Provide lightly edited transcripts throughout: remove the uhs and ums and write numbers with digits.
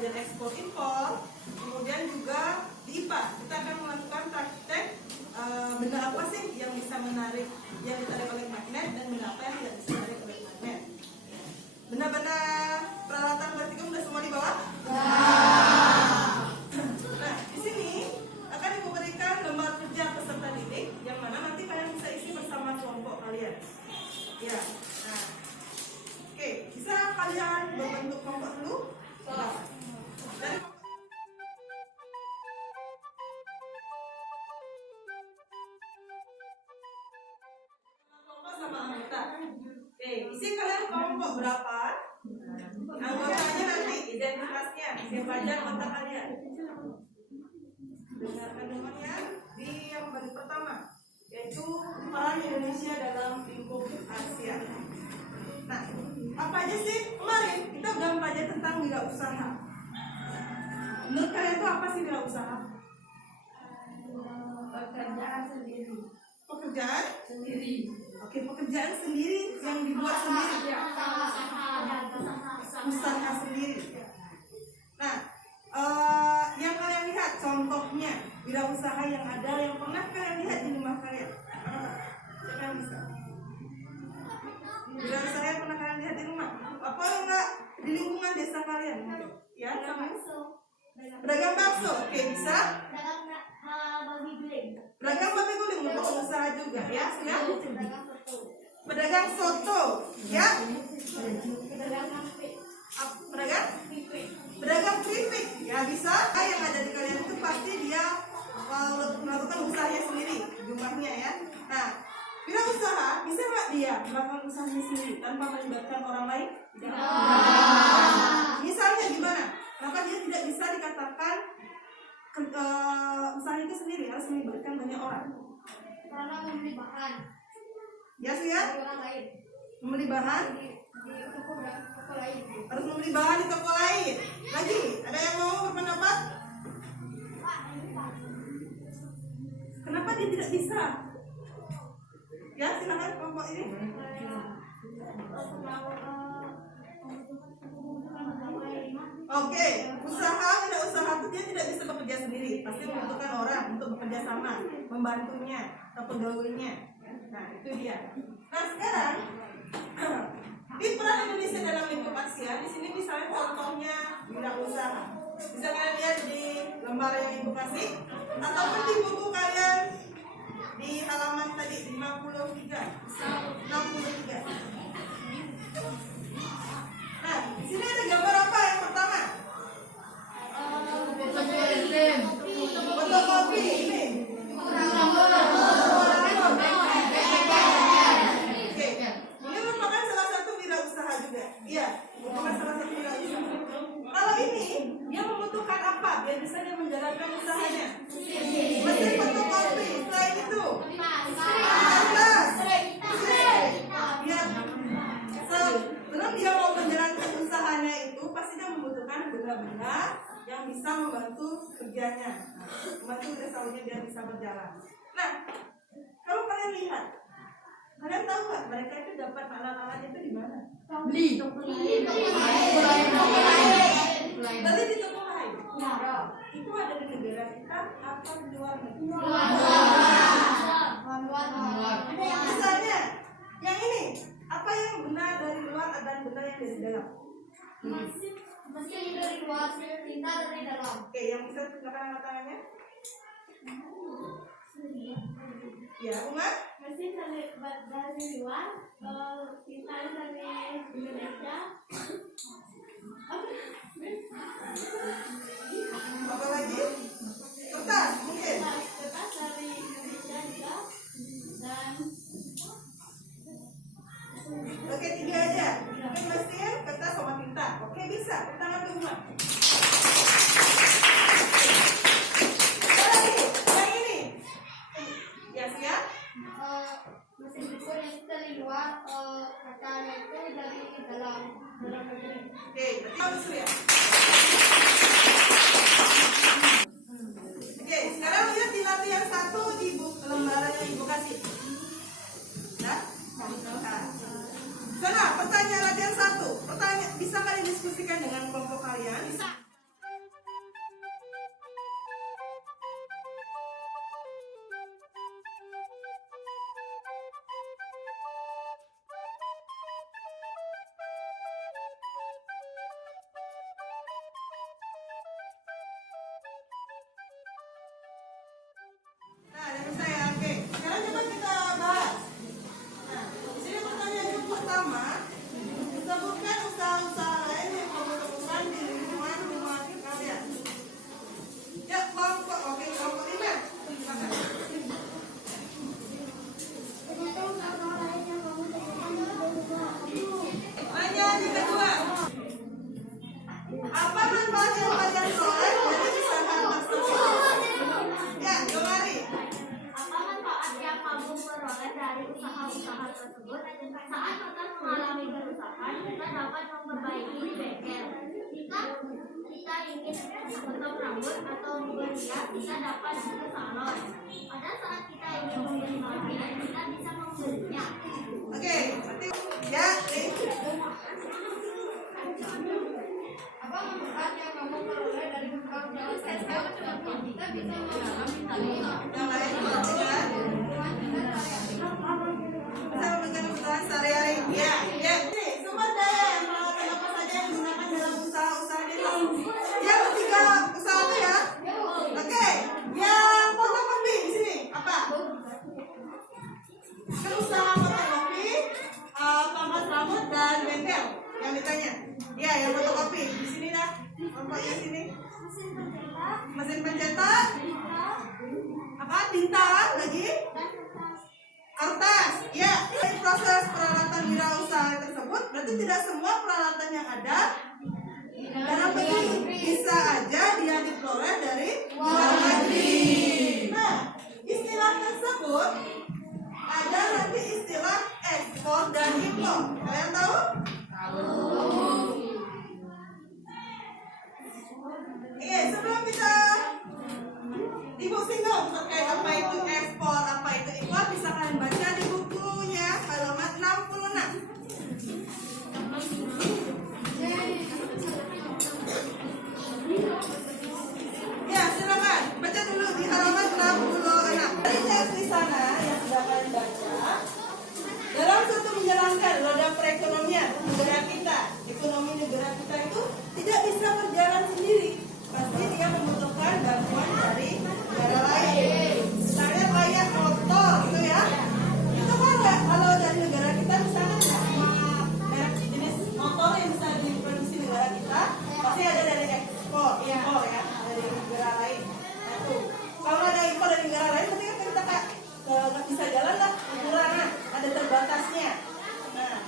pembelajaran ekspor impor, kemudian juga di IPA kita akan melakukan praktek benda apa sih yang bisa menarik, yang ditarik oleh magnet, dan benda apa yang tidak bisa ditarik oleh magnet. Benda-benda peralatan vertikum sudah semua di bawah? Nah, di sini akan Ibu berikan lembar kerja peserta didik yang mana nanti kalian bisa isi bersama kelompok kalian. Ya. Nah. Oke, bisa kalian membentuk kelompok dulu? Dari kelompok sama anggota. Oke, isi kalian kelompok berapa? Anggotanya nanti identitasnya, siapa aja anggota kalian. Dengarkan dengannya di yang baris pertama, yaitu peran Indonesia dalam lingkup Asia. Nah, apa aja sih kemarin kita udah belajar tentang wirausaha. Menurut kalian itu apa sih wirausaha? Pekerjaan sendiri. Pekerjaan Sendiri. Oke, pekerjaan sendiri yang dibuat sendiri. Usaha sendiri. Nah, yang kalian lihat contohnya wirausaha yang ada yang pernah kalian lihat di rumah kalian. Siapa yang bisa? Wirausaha yang pernah kalian lihat di rumah? Apa enggak di lingkungan desa kalian? Ya, sama. Pedagang bakso. Oke, bisa. Pedagang babi guling untuk usaha juga, ya. Pedagang soto, ya. Pedagang keripik, ya bisa. Yang ada di kalian itu pasti dia melakukan usahanya sendiri, jumlahnya ya. Nah, wirausaha bisa nggak dia melakukan usahanya sendiri tanpa melibatkan orang lain? Misalnya gimana? Maka dia tidak bisa dikatakan usaha itu sendiri, harus melibatkan banyak orang. Karena membeli bahan. Ya sih ya. Orang lain. Membeli bahan Di toko lain. harus membeli bahan di toko lain. Lagi, ada yang mau berpendapat? Kenapa dia tidak bisa? Ya, silakan kelompok ini. Oke, usaha tidak usaha itu dia tidak bisa bekerja sendiri, pasti membutuhkan orang untuk bekerja sama, membantunya atau pegawainya. Nah, itu dia. Nah, sekarang di peran Indonesia dalam lingkup Asia, di sini misalnya contohnya wirausaha. Bisa kalian lihat di lembar yang Ibu kasih, ataupun di buku kalian di halaman tadi 53. Nah, di sini ada gambar apa yang pertama? Fotokopi ini. Oke, ini merupakan salah satu wirausaha juga. Iya, merupakan salah satu wirausaha. Kalau ini, dia membutuhkan apa biar bisa dia menjalankan usahanya? Mesin fotokopi. Selain itu, kertas. Ya, sebelum dia mau menjalankan usahanya itu, pasti dia membutuhkan benda-benda yang bisa membantu kerjanya, membantu usahanya biar bisa berjalan. Nah, kalau kalian lihat, kalian tahu nggak mereka itu dapat alat-alatnya itu di mana? Beli. Beli di toko lain. Itu ada di negara kita atau di luar negeri? Misalnya, yang ini, apa yang benar dari luar dan benar yang dari dalam? Mesin dari luar, tinta dari dalam. Oke, yang bisa silakan angkat tangannya. Ya, Unga? Mesin dari luar, tinta dari Indonesia. Apa lagi? Kertas, mungkin. Kertas dari Indonesia juga. Dan Oke, 3 aja. Mungkin mesin, kertas, sama tinta. Oke, bisa. Tangan ke Unga. Apa lagi? Yang ini. Ya, siap. mesin cukur yang dari luar, kacanya itu dari dalam negeri. Oke, berarti bagus ya. Oke, sekarang lihat di latihan 1 di buku lembaran yang Ibu kasih. Ya? Nah, sana pertanyaan latihan 1. Pertanyaan bisa kalian diskusikan dengan kelompok kalian. Bisa. potong rambut atau berhias, kita dapat ke salon. Pada saat kita ingin membeli pakaian, kita bisa membelinya. Oke, berarti ya. Apa manfaat yang kamu peroleh dari pekerjaan kita bisa mengalami Yang lain perhatikan. Bisa memegang kebutuhan sehari-hari. Ya, ya. Nih, sumber daya yang peralatan apa saja yang digunakan dalam usaha-usaha desa? Ya, ketiga usaha itu ya. Oke, yang fotokopi di sini apa? Kan usaha fotokopi, pangkas rambut dan bengkel yang ditanya. Ya, yang fotokopi di sini dah. Nampaknya sini. Mesin pencetak. Apa? Tinta lagi? Kertas. Ya, dari proses peralatan wirausaha tersebut berarti tidak semua peralatan yang ada dalam negeri, bisa aja dia diperoleh dari luar negeri. Nah, istilah tersebut ada nanti istilah ekspor dan impor. Kalian tahu? Oke, sebelum kita singgung terkait apa itu ekspor, apa itu impor, bisa kalian baca di bukunya halaman 66. Ya, silakan baca dulu di halaman 66. Dari teks di sana yang sudah kalian baca, dalam suatu menjalankan roda perekonomian negara kita, ekonomi negara kita itu tidak bisa berjalan sendiri. Pasti dia membutuhkan bantuan dari negara lain. Misalnya kayak motor gitu ya. Itu kan kalau dari negara kita misalnya merek jenis motor yang bisa diproduksi negara kita, pasti ada dari ekspor, impor ya, dari negara lain. Nah, tuh. Kalau ada impor dari negara lain, berarti kan kita nggak bisa jalan lah, kekurangan, ada terbatasnya. Nah,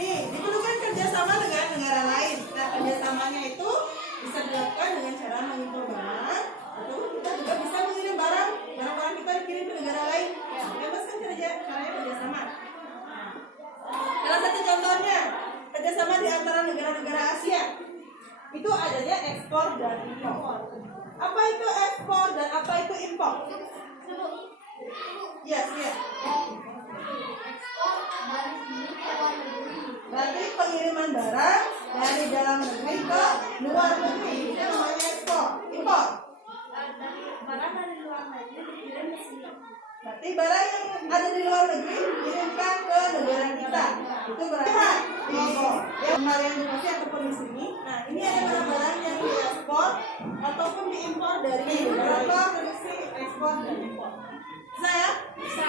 nih diperlukan kerjasama dengan negara lain. Nah, kerjasamanya itu bisa dilakukan dengan cara mengimpor barang, atau kita juga bisa mengirim barang kita dikirim ke negara lain. Bebas kan caranya kerjasama. Salah satu contohnya kerjasama di antara negara-negara Asia itu adanya ekspor dan impor. Apa itu ekspor dan apa itu impor? Yes, ya. Ekspor dari sini ke luar negeri. Berarti pengiriman barang dari dalam negeri ke luar negeri itu namanya ekspor. Impor. Barang dari luar negeri dikirim ke sini. Berarti barang yang ada di luar negeri dikirimkan ke negara kita. Itu berarti impor. Yang kalian dikasih ataupun di sini. Nah, ini ada barang-barang yang diekspor ataupun diimpor dari beberapa produksi ekspor dan impor. Bisa ya? Bisa.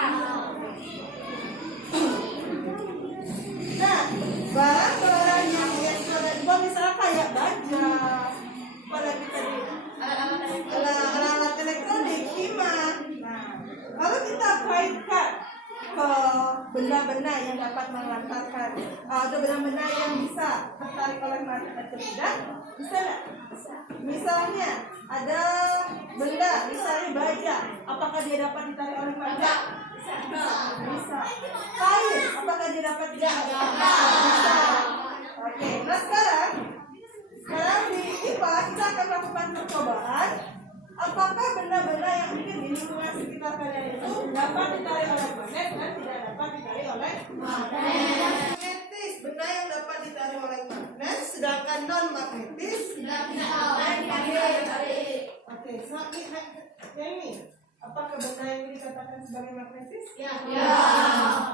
Nah, barang-barang yang diekspor dan impor misalnya kayak baja, apalagi tadi alat-alat elektronik, timah. Nah, kalau kita kaitkan ke benda-benda yang dapat mengantarkan atau benda-benda yang bisa tertarik oleh magnet atau tidak, bisa nggak? Misalnya ada benda, misalnya baja, apakah dia dapat ditarik oleh magnet? Bisa. Kain, apakah dia dapat tidak? Bisa. Oke, nah sekarang di IPA kita akan melakukan percobaan. Apakah benda-benda yang mungkin di lingkungan sekitar kalian itu dapat ditarik oleh magnet dan tidak dapat ditarik oleh magnet? Magnetis, benda yang dapat ditarik oleh magnet, sedangkan non magnetis tidak dapat ditarik. Oke, yang ini, apakah benda yang dikatakan sebagai magnetis? Ya.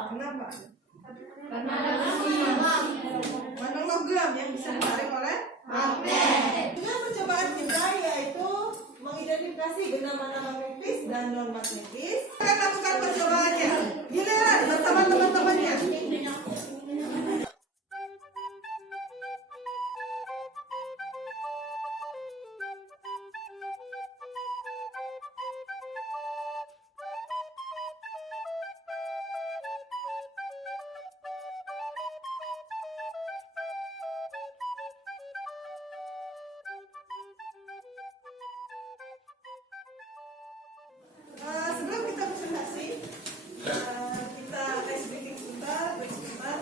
Kenapa? Karena logam yang bisa ditarik oleh magnet. Dengan percobaan kita yaitu mengidentifikasi benda mana magnetis dan non magnetis. Kita akan lakukan percobaannya. Giliran bersama teman-temannya. Sebelum kita presentasi, kita tes speaking sebentar, break sebentar.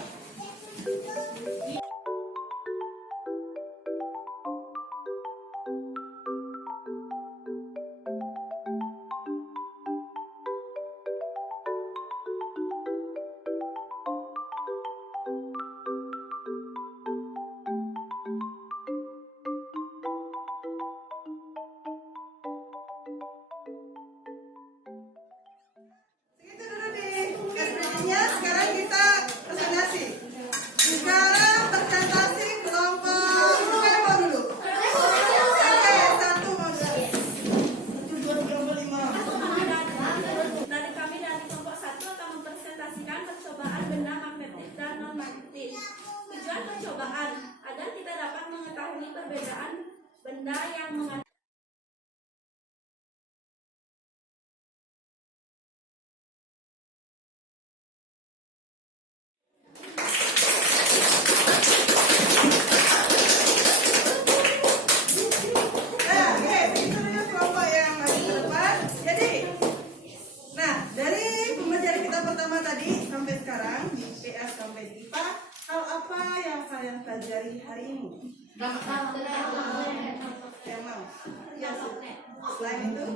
Selain itu,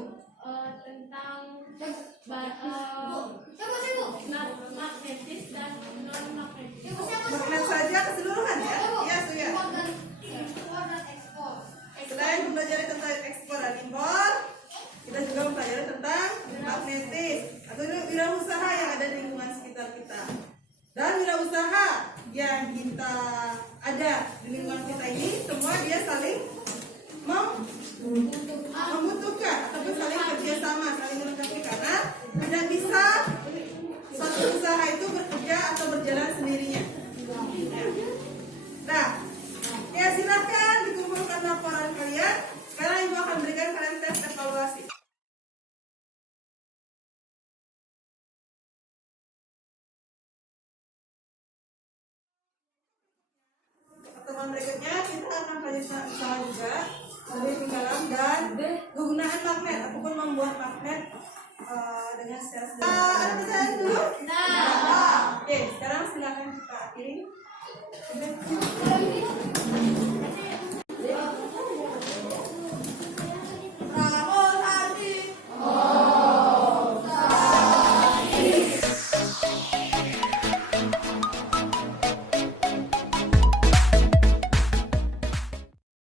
tentang magnetis dan non magnetis. magnet saja keseluruhan ya. Iya, Suya. Selain mempelajari tentang ekspor dan impor, kita juga mempelajari tentang magnetis atau wirausaha yang ada di lingkungan sekitar kita. Dan wirausaha yang kita ada di lingkungan kita ini semua dia saling membutuhkan ataupun saling kerjasama, saling melengkapi karena tidak bisa suatu usaha itu bekerja atau berjalan sendirinya. Nah, ya silahkan dikumpulkan laporan kalian. Sekarang Ibu akan berikan kalian tes evaluasi. Pertemuan berikutnya kita akan lanjutkan usaha juga lebih dalam dan kegunaan magnet ataupun membuat magnet dengan secara sederhana. Ada pertanyaan dulu? Nah. Oke, sekarang silakan kita akhiri.